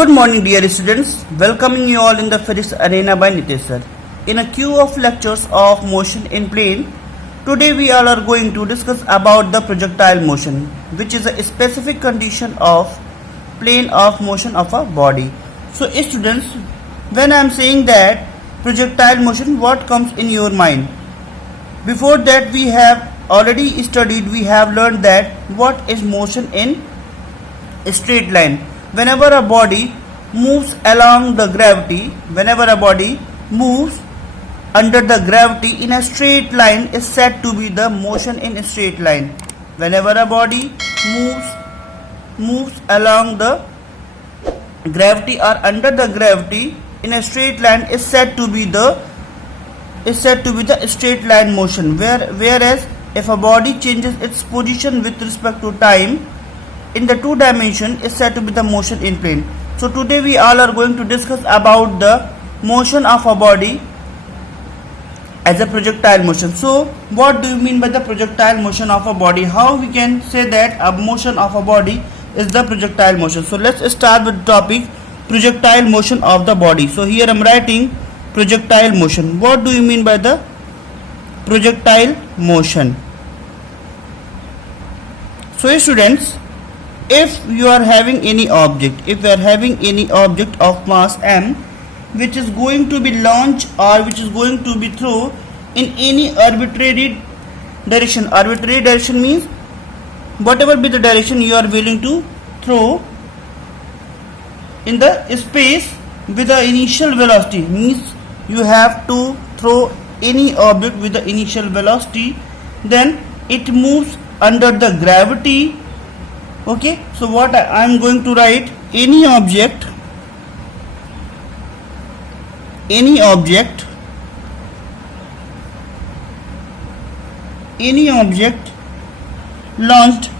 Good morning, dear students. Welcoming you all in the physics arena by Nitesh sir. In a queue of lectures of motion in plane, today we all are going to discuss about the projectile motion, which is a specific condition of plane of motion of a body. So, students, when I am saying that projectile motion, what comes in your mind? Before that, we have already studied. We have learned that what is motion in a straight line. Whenever a body moves along the gravity, whenever a body moves under the gravity in a straight line is said to be the motion in a straight line. Whenever a body moves along the gravity or under the gravity in a straight line is said to be the straight line motion. Whereas if a body changes its position with respect to time in the two dimension is said to be the motion in plane. So today we all are going to discuss about the motion of a body as a projectile motion. So what do you mean by the projectile motion of a body? How we can say that a motion of a body is the projectile motion? So let's start with the topic projectile motion of the body. So here I am writing projectile motion. What do you mean by the projectile motion? So students, if you are having any object, of mass m which is going to be launched or which is going to be thrown in any arbitrary direction. Arbitrary direction means whatever be the direction you are willing to throw in the space with the initial velocity, means you have to throw any object with the initial velocity, then it moves under the gravity. Okay, so what I am going to write, any object launched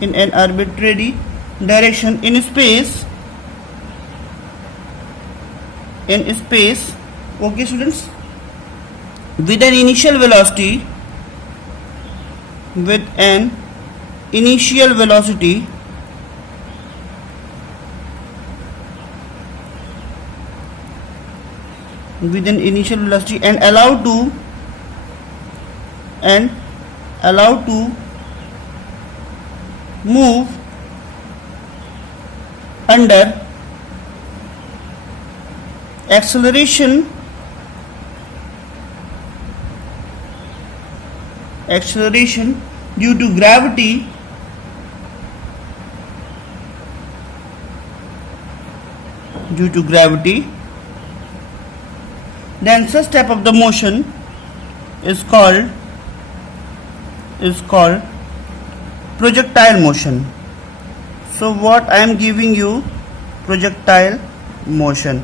in an arbitrary direction in space, okay students, with an initial velocity and allowed to move under acceleration due to gravity then such type of the motion is called projectile motion. So what I am giving you, projectile motion.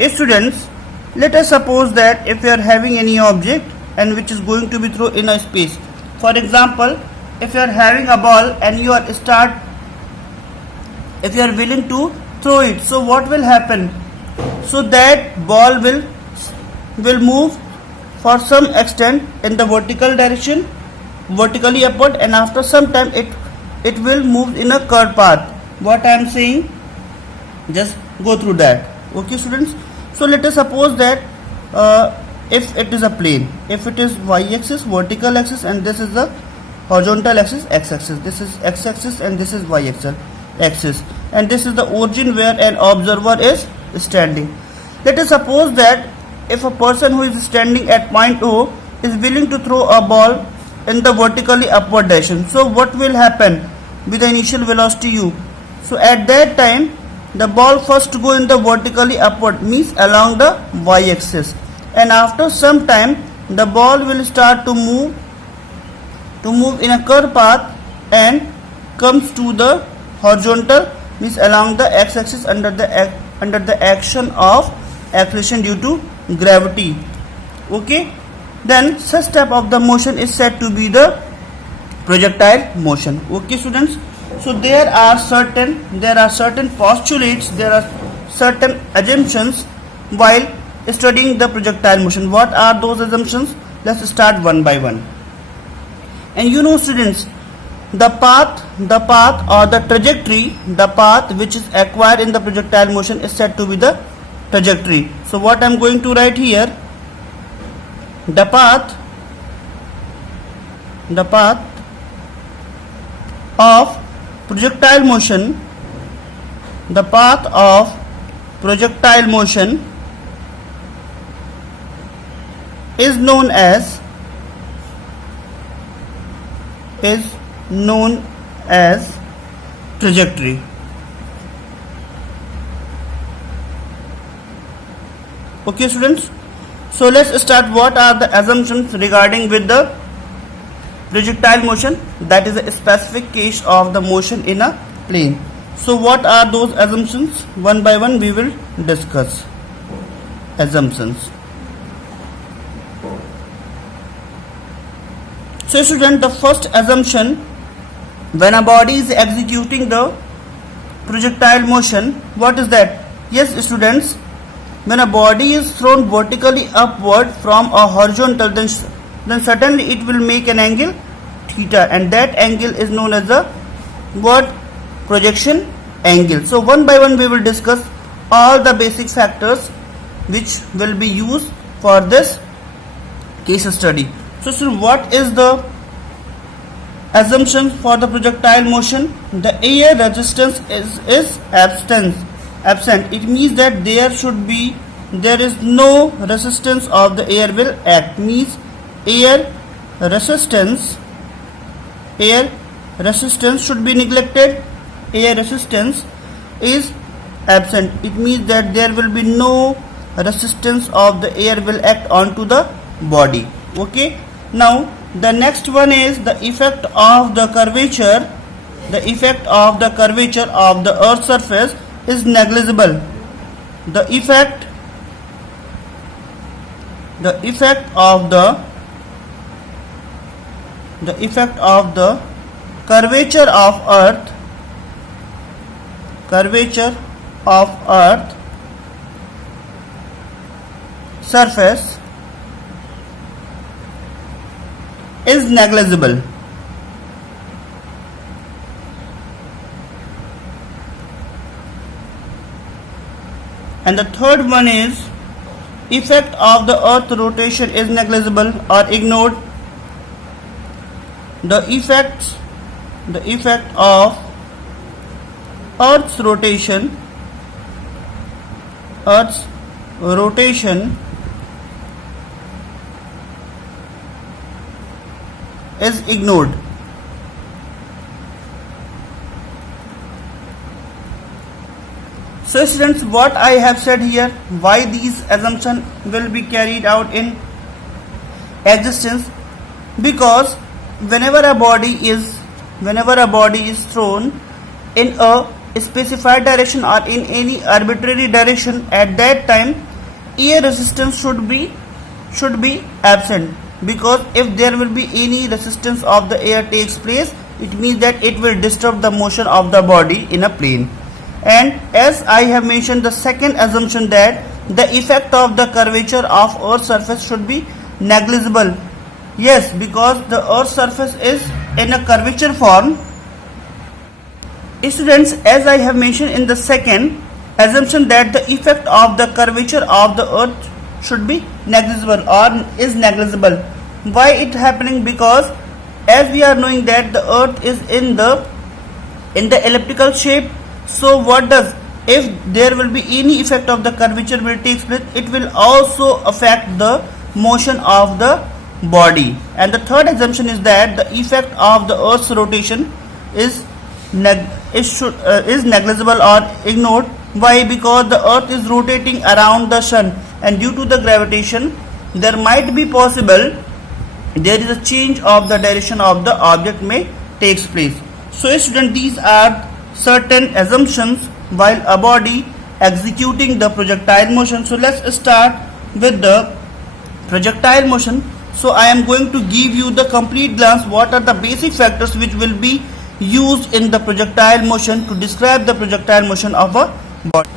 Students, let us suppose that if you are having any object and which is going to be thrown in a space. For example, if you are having a ball and if you are willing to throw it, so what will happen? So that ball will move for some extent in the vertically upward, and after some time it will move in a curved path. What I am saying, just go through that. Okay students, so let us suppose that if it is a plane, if it is y-axis, vertical axis, and this is the horizontal axis, x-axis, this is x-axis and this is y-axis, and this is the origin where an observer is standing. Let us suppose that if a person who is standing at point O is willing to throw a ball in the vertically upward direction, so what will happen with the initial velocity u? So at that time the ball first go in the vertically upward, means along the y-axis, and after some time the ball will start to move in a curved path and comes to the horizontal, means along the x-axis under the action of acceleration due to gravity. Okay, then such type of the motion is said to be the projectile motion. Okay students, so there are certain postulates, there are certain assumptions while studying the projectile motion. What are those assumptions? Let's start one by one. And you know students, the path or the trajectory, the path which is acquired in the projectile motion is said to be the trajectory. So what I am going to write here, the path of projectile motion, the path of projectile motion is known as trajectory. Okay students, so let's start. What are the assumptions regarding with the projectile motion? That is a specific case of the motion in a plane. So what are those assumptions? One by one we will discuss assumptions. So student, the first assumption, when a body is executing the projectile motion, what is that? Yes students, when a body is thrown vertically upward from a horizontal, then certainly it will make an angle theta, and that angle is known as the what? Projection angle. So one by one we will discuss all the basic factors which will be used for this case study. So what is the assumption for the projectile motion? The air resistance is absent. It means that there is no resistance of the air will act. Means air resistance should be neglected. Air resistance is absent. It means that there will be no resistance of the air will act onto the body. Okay. Now the next one is the effect of the curvature. The effect of the curvature of the earth's surface is negligible. The effect of the curvature of earth surface is negligible. And the third one is effect of the earth rotation is negligible or ignored. The effect of earth's rotation is ignored. So students, what I have said here, why these assumptions will be carried out in existence, because whenever a body is thrown in a specified direction or in any arbitrary direction, at that time air resistance should be absent, because if there will be any resistance of the air takes place, it means that it will disturb the motion of the body in a plane. And as I have mentioned, the second assumption, that the effect of the curvature of earth's surface should be negligible. Yes, because the earth's surface is in a curvature form. Students, as I have mentioned in the second assumption, that the effect of the curvature of the earth should be negligible or is negligible. Why it happening? Because as we are knowing that the earth is in the elliptical shape. So what does, if there will be any effect of the curvature will take place, it will also affect the motion of the body. And the third assumption is that the effect of the earth's rotation is negligible or ignored. Why? Because the earth is rotating around the sun, and due to the gravitation there might be possible there is a change of the direction of the object may takes place. So student, these are certain assumptions while a body executing the projectile motion. So let's start with the projectile motion. So I am going to give you the complete glance what are the basic factors which will be used in the projectile motion to describe the projectile motion of a body.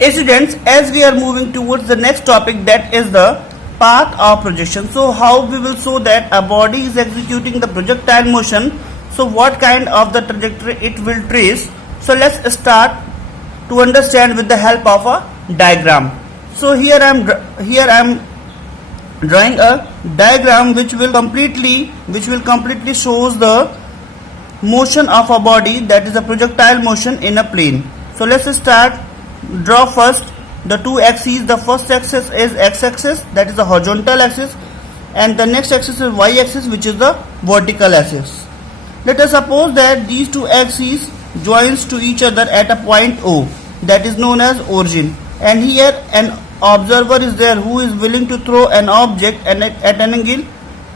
Students, as we are moving towards the next topic, that is the path of projection. So how we will show that a body is executing the projectile motion, so what kind of the trajectory it will trace. So let's start to understand with the help of a diagram. So here I am drawing a diagram which will completely shows the motion of a body, that is a projectile motion in a plane. So let's start. Draw first the two axes. The first axis is x-axis, that is the horizontal axis, and the next axis is y-axis, which is the vertical axis. Let us suppose that these two axes joins to each other at a point O, that is known as origin, and here an observer is there who is willing to throw an object at an angle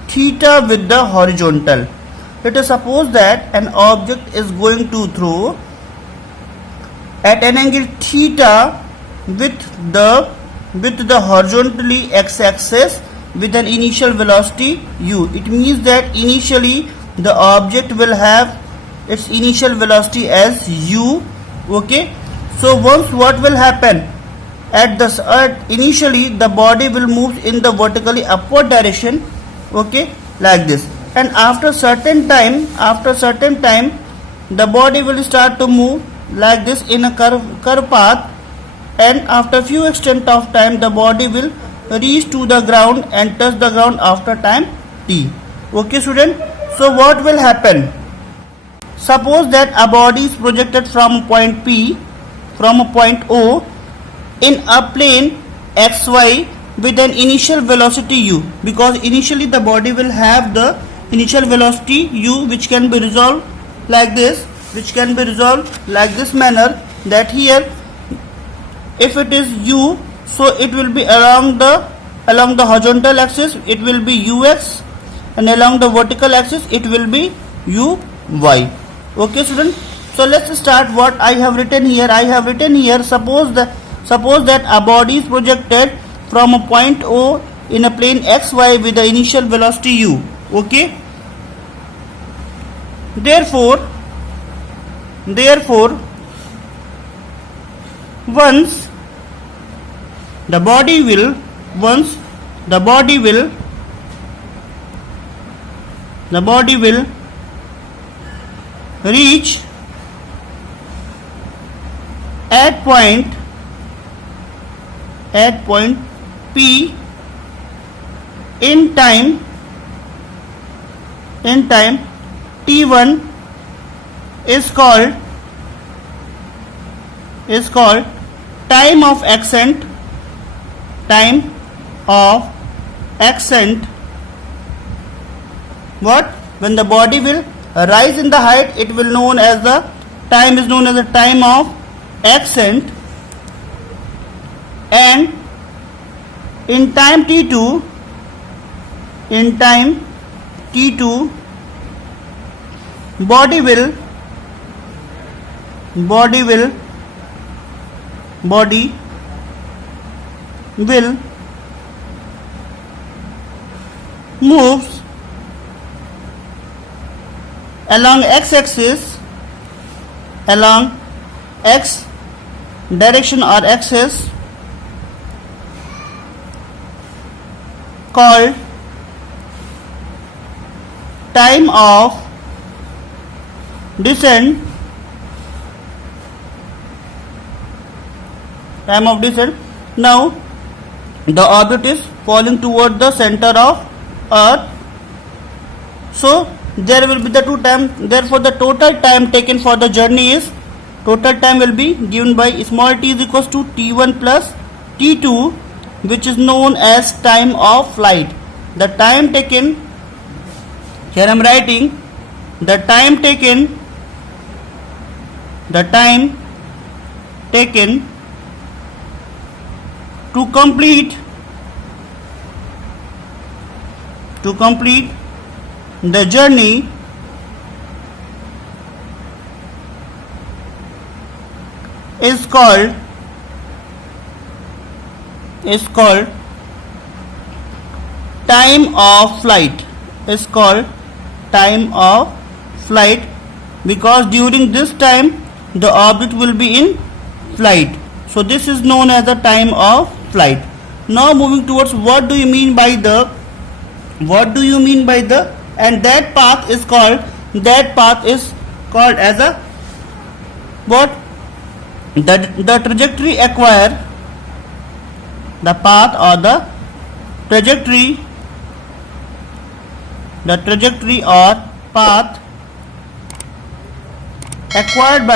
theta with the horizontal. Let us suppose that an object is going to throw at an angle theta with the horizontally x-axis with an initial velocity u. It means that initially the object will have its initial velocity as u. Okay, so once what will happen initially the body will move in the vertically upward direction, okay, like this, and after certain time the body will start to move like this in a curve path, and after few extent of time the body will reach to the ground and touch the ground after time t. Okay student, so what will happen? Suppose that a body is projected from point P, from a point O, in a plane xy with an initial velocity u, because initially the body will have the initial velocity u, which can be resolved like this, manner, that here if it is u, so it will be along the horizontal axis it will be ux, and along the vertical axis it will be uy. Okay student, so let's start what I have written here. Suppose that a body is projected from a point O in a plane xy with the initial velocity u. Okay, therefore once the body will reach at point P in time t1 is called time of ascent. What? When the body will rise in the height, it will known as the time of ascent, and in time t2 body will moves along x-axis, along x direction or axis, called time of descent. Now the object is falling toward the center of earth, so there will be the two time. Therefore the total time taken for the journey is, total time will be given by small t is equals to t1 plus t2, which is known as time of flight. The time taken, here I am writing the time taken to complete the journey is called time of flight is called time of flight, because during this time the object will be in flight. So this is known as the time of flight. Now moving towards what do you mean by the and that path is called as a what? The trajectory acquire, the path or the trajectory or path acquired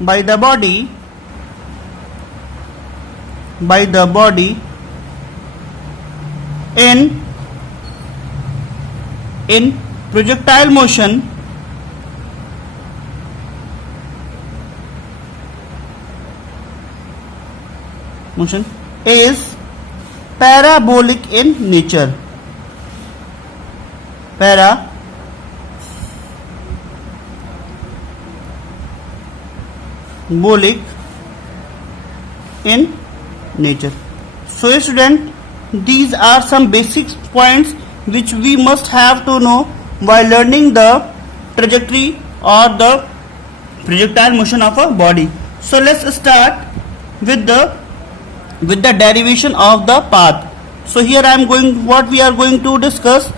by the body in projectile motion is parabolic in nature. Parabolic in nature. So student, these are some basic points which we must have to know while learning the trajectory or the projectile motion of a body. So let's start with the derivation of the path. So here we are going to discuss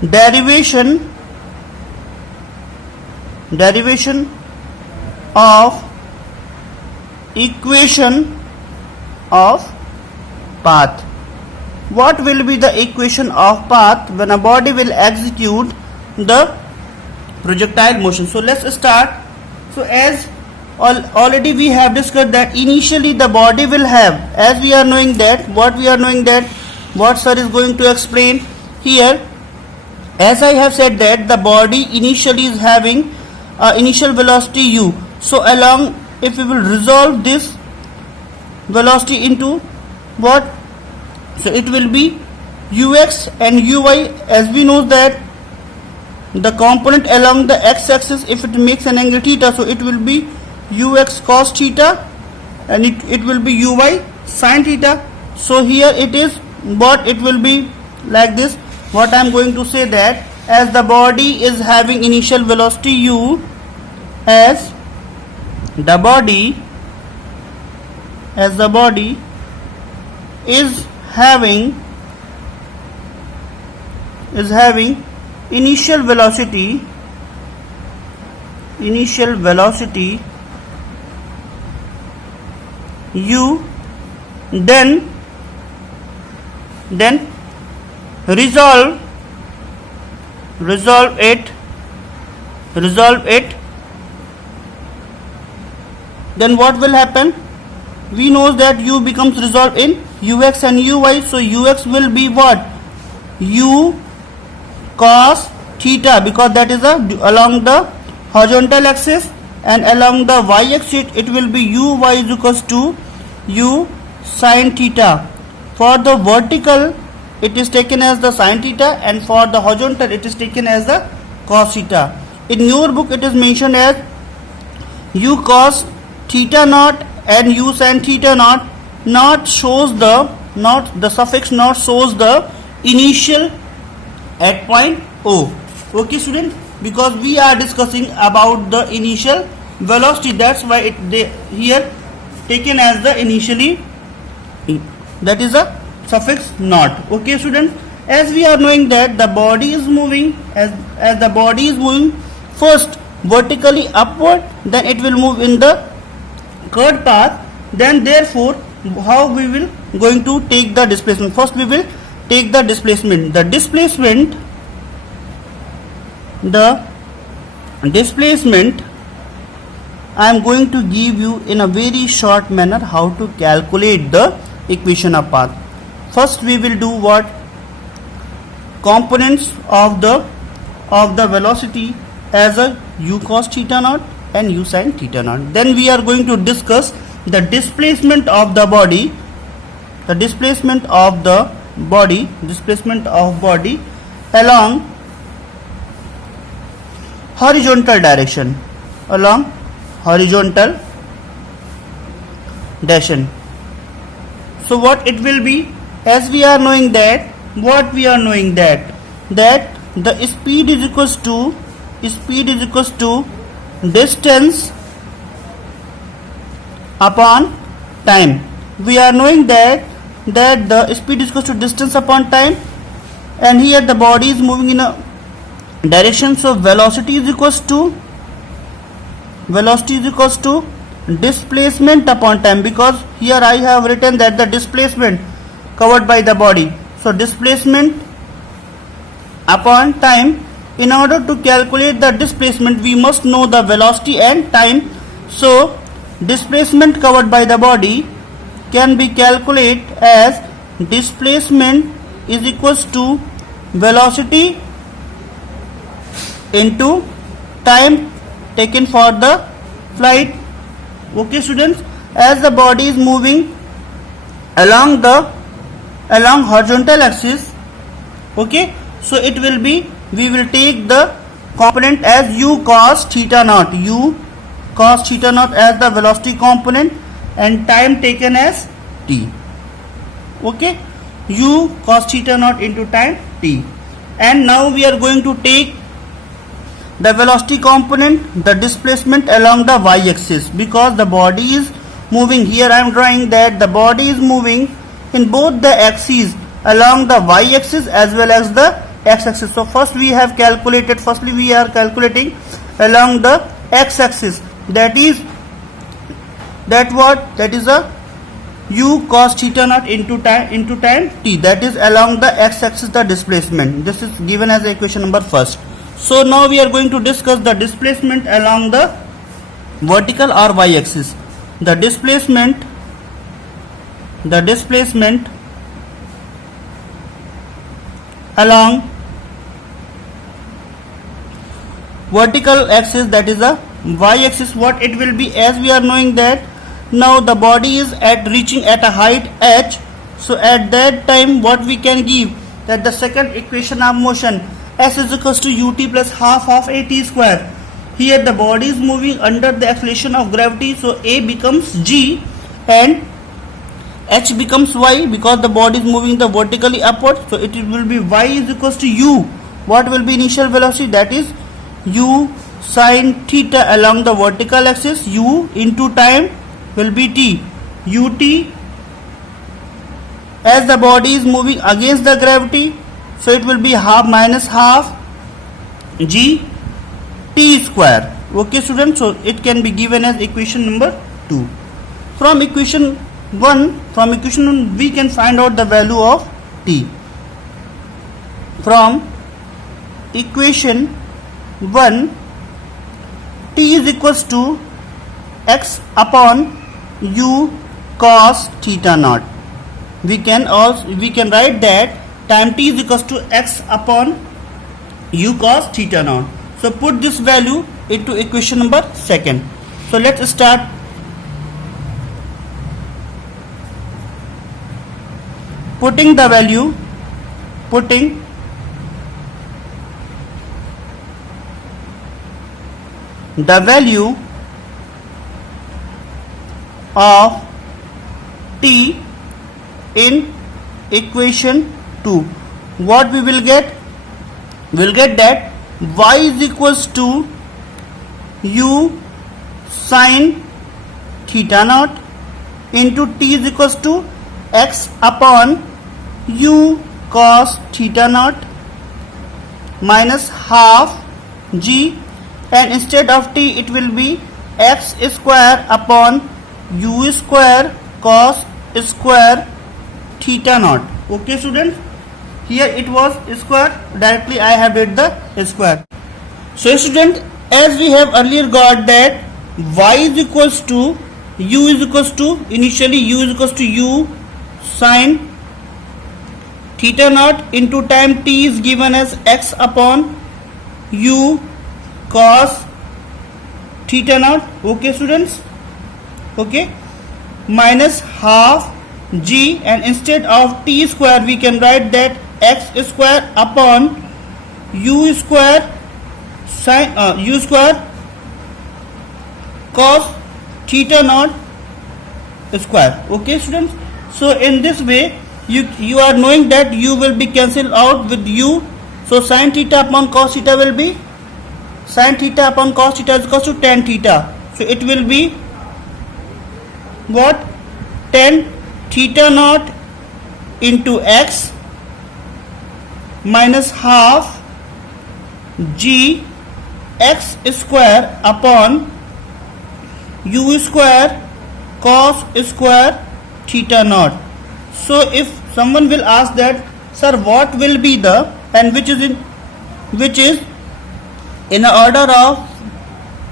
derivation of equation of path. What will be the equation of path when a body will execute the projectile motion? So let's start. So as already we have discussed that initially the body will have, as we are knowing that what sir is going to explain here, as I have said that the body initially is having initial velocity u. So along, if we will resolve this velocity into what? So it will be ux and uy. As we know that the component along the x-axis, if it makes an angle theta, so it will be ux cos theta and it will be uy sin theta. So here it is what it will be like this. What I am going to say that as the body is having initial velocity u, as the body is having initial velocity u, then resolve it, then what will happen? We know that u becomes resolved in ux and uy. So ux will be what? U cos theta, because that is along the horizontal axis, and along the y-axis it will be uy is equals to u sin theta. For the vertical it is taken as the sin theta, and for the horizontal it is taken as the cos theta. In your book it is mentioned as u cos theta naught and u sin theta naught. Not the suffix not shows the initial at point O. Okay student, because we are discussing about the initial velocity, that's why they here taken as the initially, that is a suffix not. Okay student, as we are knowing that the body is moving, as the body is moving first vertically upward, then it will move in the curved path. Then therefore how we will going to take the displacement? First we will take the displacement. The displacement I am going to give you in a very short manner how to calculate the equation of path. First we will do what? Components of the velocity as a u cos theta naught and u sin theta naught. Then we are going to discuss the displacement of the body, along horizontal direction, So what it will be, as we are knowing that, that the speed is equals to distance upon time. We are knowing that the speed is equals to distance upon time, and here the body is moving in a direction, so velocity is equals to displacement upon time, because here I have written that the displacement covered by the body. So displacement upon time. In order to calculate the displacement, we must know the velocity and time. So displacement covered by the body can be calculated as displacement is equals to velocity into time taken for the flight. Okay students, as the body is moving along horizontal axis, okay, so it will be, we will take the component as u cos theta naught as the velocity component, and time taken as t. Okay, u cos theta naught into time t. And now we are going to take the velocity component, the displacement along the y-axis, because the body is moving. Here I am drawing that the body is moving in both the axes, along the y-axis as well as the x-axis. So firstly we are calculating along the x-axis, that is a u cos theta naught into time t, that is along the x-axis the displacement. This is given as equation number first. So now we are going to discuss the displacement along the vertical or y-axis. The displacement along vertical axis, that is a y-axis, what it will be, as we are knowing that now the body is reaching at a height h. So at that time what we can give, that the second equation of motion, s is equals to ut plus half of at square. Here the body is moving under the acceleration of gravity, so a becomes g and h becomes y, because the body is moving the vertically upward. So it will be y is equals to u, what will be initial velocity, that is u sin theta along the vertical axis, u into time will be t, ut, as the body is moving against the gravity, so it will be half minus half g t square. Okay students, so it can be given as equation number 2. From equation 1 we can find out the value of t. From equation 1, t is equals to x upon u cos theta naught. We can write that time t is equals to x upon u cos theta naught. So put this value into equation number 2. So let's start. Putting the value of t in equation 2, what we will get? We'll get that y is equals to u sin theta naught into t is equals to x upon u cos theta naught minus half g, and instead of t it will be x square upon u square cos square theta naught. Okay students, here it was square, directly I have did the square. So student, as we have earlier got that y is equals to u is equals to, initially u is equals to u sin theta naught into time t is given as x upon u cos theta naught. Okay students, okay, minus half g, and instead of t square we can write that x square upon u square sin u square cos theta naught square. Okay students, So in this way you are knowing that u will be cancelled out with u. So sin theta upon cos theta will be sin theta upon cos theta is equal to tan theta. So it will be what? Tan theta naught into x minus half g x square upon u square cos square theta naught. So if someone will ask that, sir, what will be the, and which is in the order of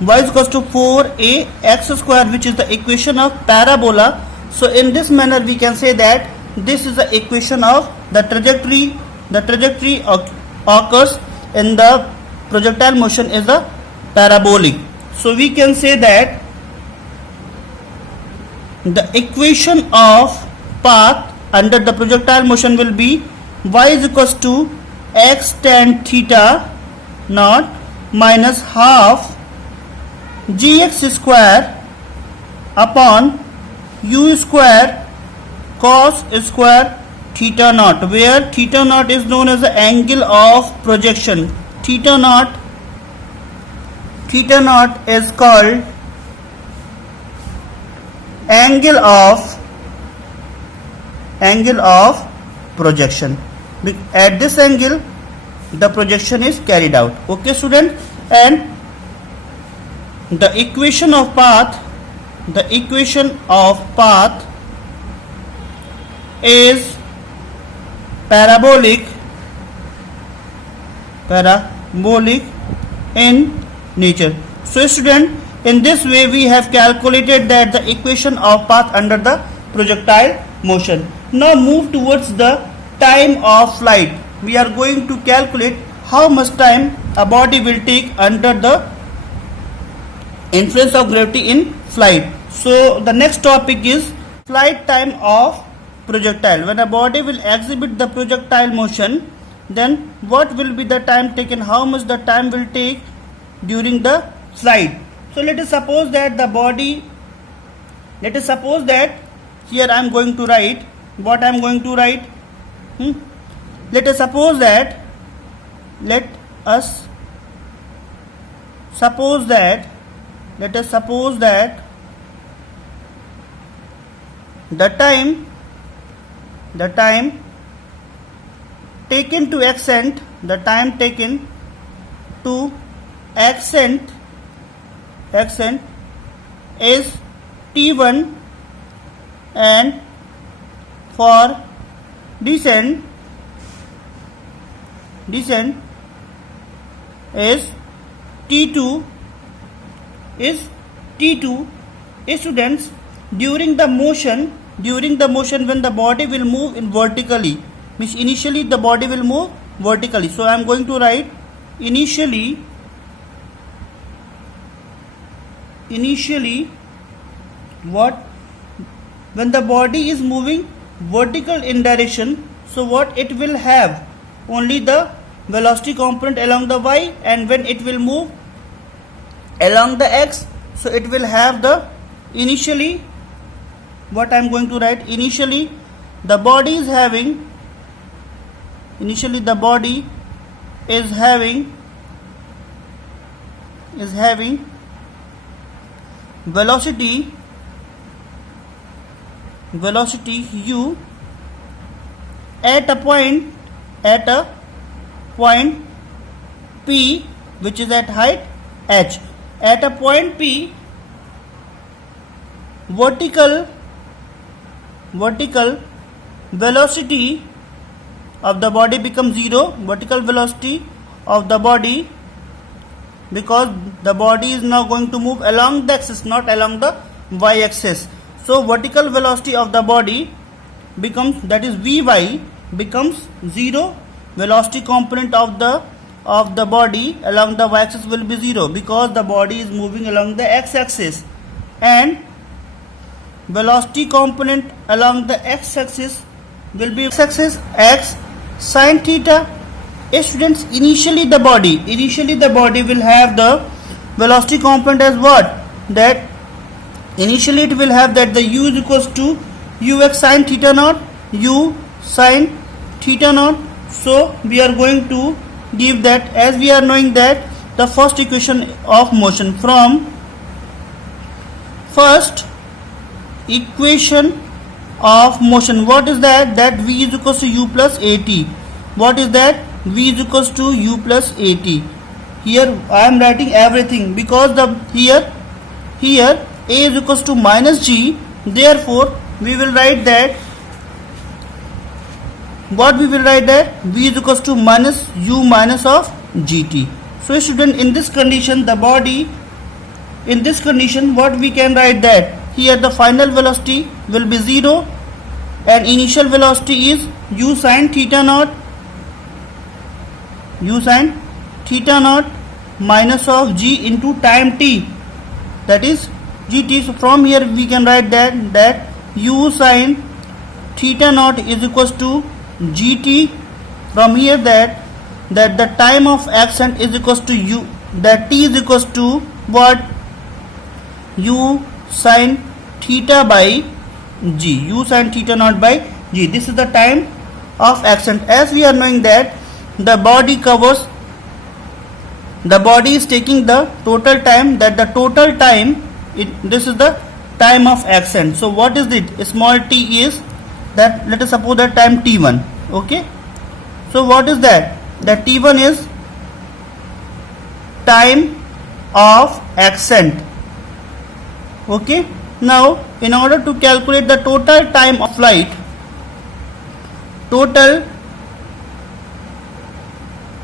y is equals to 4a x square, which is the equation of parabola. So in this manner we can say that this is the equation of the trajectory. The trajectory occurs in the projectile motion is the parabolic. So we can say that the equation of path under the projectile motion will be y is equals to x tan theta naught minus half gx square upon u square cos square theta naught, where theta naught is known as the angle of projection. Theta naught is called angle of projection. At this angle the projection is carried out. Okay student, and the equation of path is parabolic in nature. So student, in this way we have calculated that the equation of path under the projectile motion. Now move towards the time of flight. We are going to calculate how much time a body will take under the influence of gravity in flight. So the next topic is flight time of projectile. When a body will exhibit the projectile motion, then what will be the time taken, how much the time will take during the flight. So let us suppose that here I am going to write what I am going to write. Let us suppose that the time taken to ascend is t1, and for descent is t2. Students, during the motion when the body will move in vertically, means initially the body will move vertically. So I am going to write initially what, when the body is moving vertical in direction, so what it will have? Only the velocity component along the y, and when it will move along the x, so it will have the initially what I am going to write. Initially the body is having velocity u at a point P, which is at height h. At a point P, vertical velocity of the body becomes 0. Vertical velocity of the body, because the body is now going to move along the axis, not along the y axis. So vertical velocity of the body becomes, that is Vy, becomes 0. Velocity component of the body along the y axis will be 0, because the body is moving along the x axis, and velocity component along the x axis will be x axis x sin theta. Students, initially the body will have the velocity component as what? That initially it will have that the u is equals to ux sin theta naught, u sin theta naught. So we are going to give that, as we are knowing that the first equation of motion, from first equation of motion, what is that? That v is equals to u plus at. What is that? V is equals to u plus at. Here I am writing everything because the here a is equals to minus g. Therefore we will write that, what we will write that v is equals to minus u minus of gt. So student, in this condition, the body, in this condition, what we can write that here the final velocity will be 0 and initial velocity is u sin theta naught, u sin theta naught minus of g into time t, that is gt. So from here we can write that u sin theta naught is equals to gt. From here that the time of action is equals to u, that t is equals to what? U sin theta by g, u sin theta naught by g. This is the time of action. As we are knowing that the body covers, the body is taking the total time, that the total time, this is the time of action. So what is it? Small t is that, let us suppose that time t1. Okay, so what is that? That t1 is time of ascent. Okay, now in order to calculate the total time of flight, total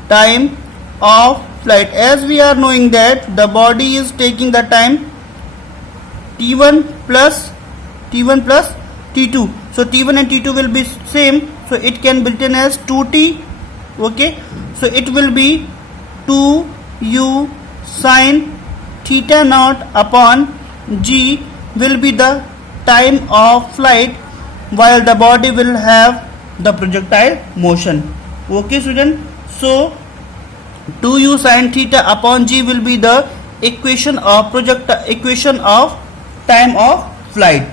time of flight, as we are knowing that the body is taking the time t1 plus t2. So t1 and t2 will be same, so it can be written as 2t. Okay, so it will be 2u sin theta naught upon g will be the time of flight while the body will have the projectile motion. Okay student, so 2u sin theta upon g will be the equation of time of flight.